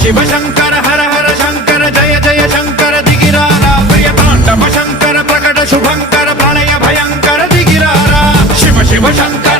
शिव शंकर हर हर शंकर जय जय शंकर दिगिरारा प्रिय तांडव शंकर प्रकट शुभंकर प्रलय भयंकर दिगिरारा शिव शिव शंकर